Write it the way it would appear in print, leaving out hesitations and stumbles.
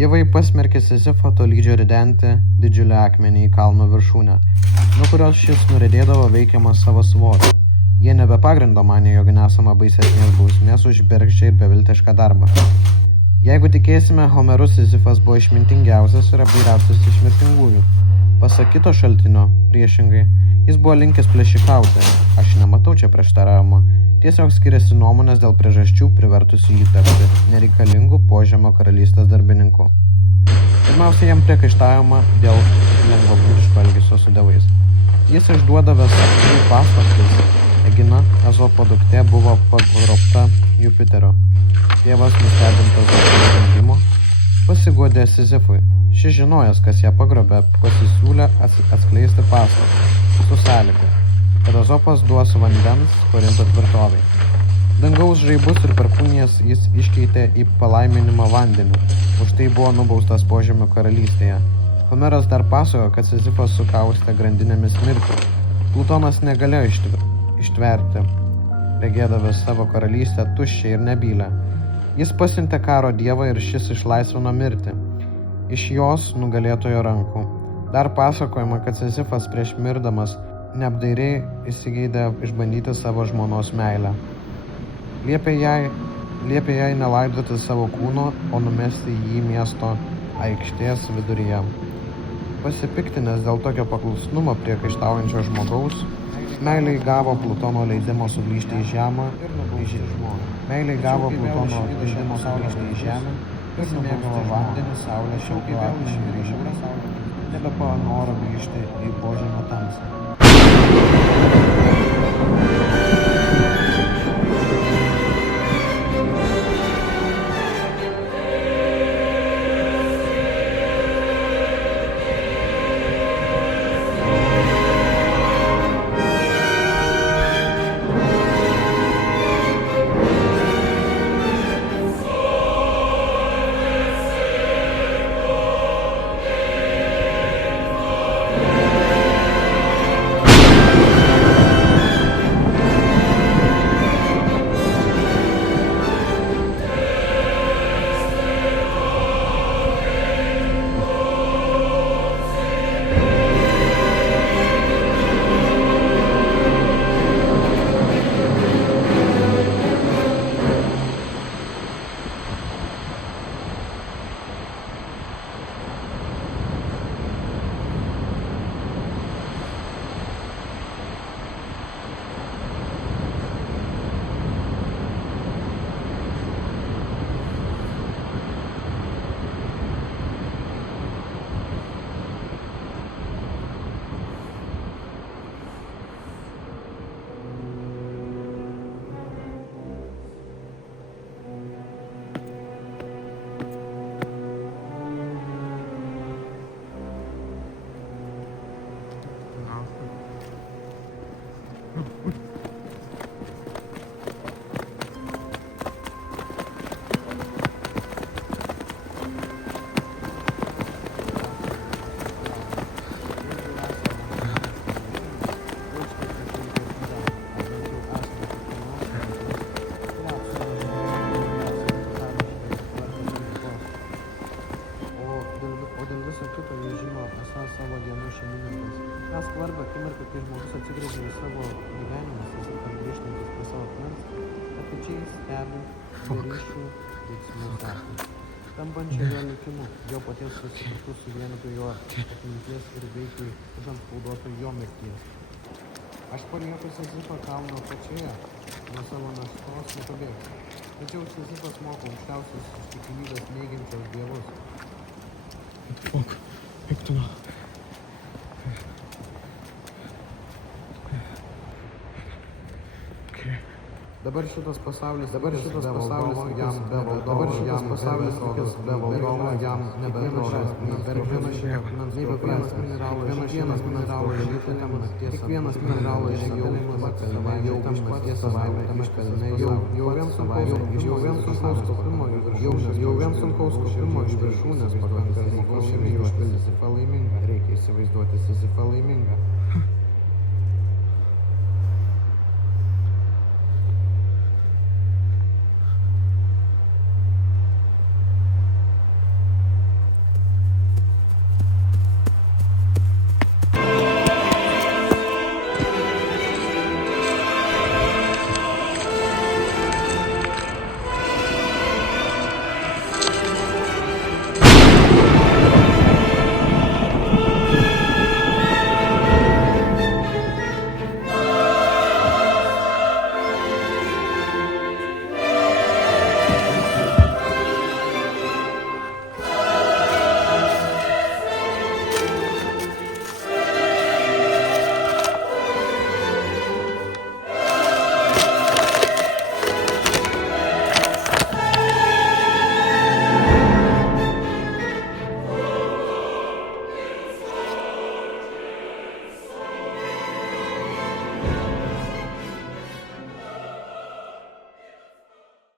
Dievai pasmerkė Sizifą tolydžio ridenti didžiulį akmenį į kalno viršūnę, nuo kurios šis nuridėdavo veikiamas savo svorio. Jie nebe pagrindo manė, jog nesama baisesnės bausmės už bergždžią ir beviltišką darbą. Jeigu tikėsime, Homeru Sizifas buvo išmintingiausias ir apdairiausias iš mirtingųjų. Pasak kito šaltinio, priešingai, jis buvo linkęs plėšikauti. Aš nematau čia prieštaravimo. Tiesiog skiriasi nuomonės dėl priežasčių privertusių jį tapti nereikalingų požemio karalystės darbininku. Pirmiausia, jam priekaištavimą dėl lengvabūdiško elgesio su dievais. Jis išduodavęs jų paslaptis. Egina, Ezopo duktė, buvo pagrobta Jupiterio. Tėvas, nustebintas dėl sprendimo, pasiguodė Sizifui. Šis žinojęs, kas ją pagrobė, pasisiūlė atskleisti paslaptį su sąlyga, kad Ezopas duos vandens Korinto tvirtovei. Dangaus žaibus ir perkūnijas jis iškeitė į palaiminimą vandenį, už tai buvo nubaustas požemio karalystėje. Homeras dar pasakojo, kad Sizifas sukaustė grandinėmis mirtį. Plutonas negalėjo ištverti, regėdavęs savo karalystę tuščią ir nebylę. Jis pasiuntė karo dievą ir šis išlaisvino mirtį iš jos nugalėtojo rankų. Dar pasakojama, kad Sizifas prieš mirdamas neapdairiai įsigeidė išbandyti savo žmonos meilę. Liepė jai nelaidoti savo kūno, o numesti jį miesto aikštės viduryje. Pasipiktinęs dėl tokio paklusnumo priekaištaujančio žmogaus, meilė gavo Plutono leidimo sugrįžti į žemę ir nubaudė žmoną. Meilė gavo Plutono leidimo sugrįžti į žemę, pasimėgavo vandenį, saulę, šiltų akmenį ir žemę, nebepanoro grįžti į požemio tamsą. Svarbu akimirką, kai žmogus atsigręžia į savo gyvenimą, Sizifas grįžtantis prie savo akmens, atidžiai stebi ryšių veiksmų tąsą. Tampančią jo likimu, jo paties susitiktų suvienytų jo atminties ir veiklai užantspauduotų jo mirties. Aš palieku Sizifą kalno apačioje, nuo savo naštos nepabėgsiu. Tačiau Sizifas moko aukščiausios tikimybės neigiančios dievus. Fuck, Victor. Dabar šitas pasaulis jam be valdovo, jam pasaulis likęs be valdovo, jam nebežoras, per vieną šiekmeną, nei beprasmės mineralo išpildymas, kiekvienas mineralo išpildymas, jau išpatės savaime išpildyme, jau vien sunkaus kopimo iš viršūnės pakanka žmogaus šiame jau išpildyti palaimingą, reikia įsivaizduoti Sizifą laimingą.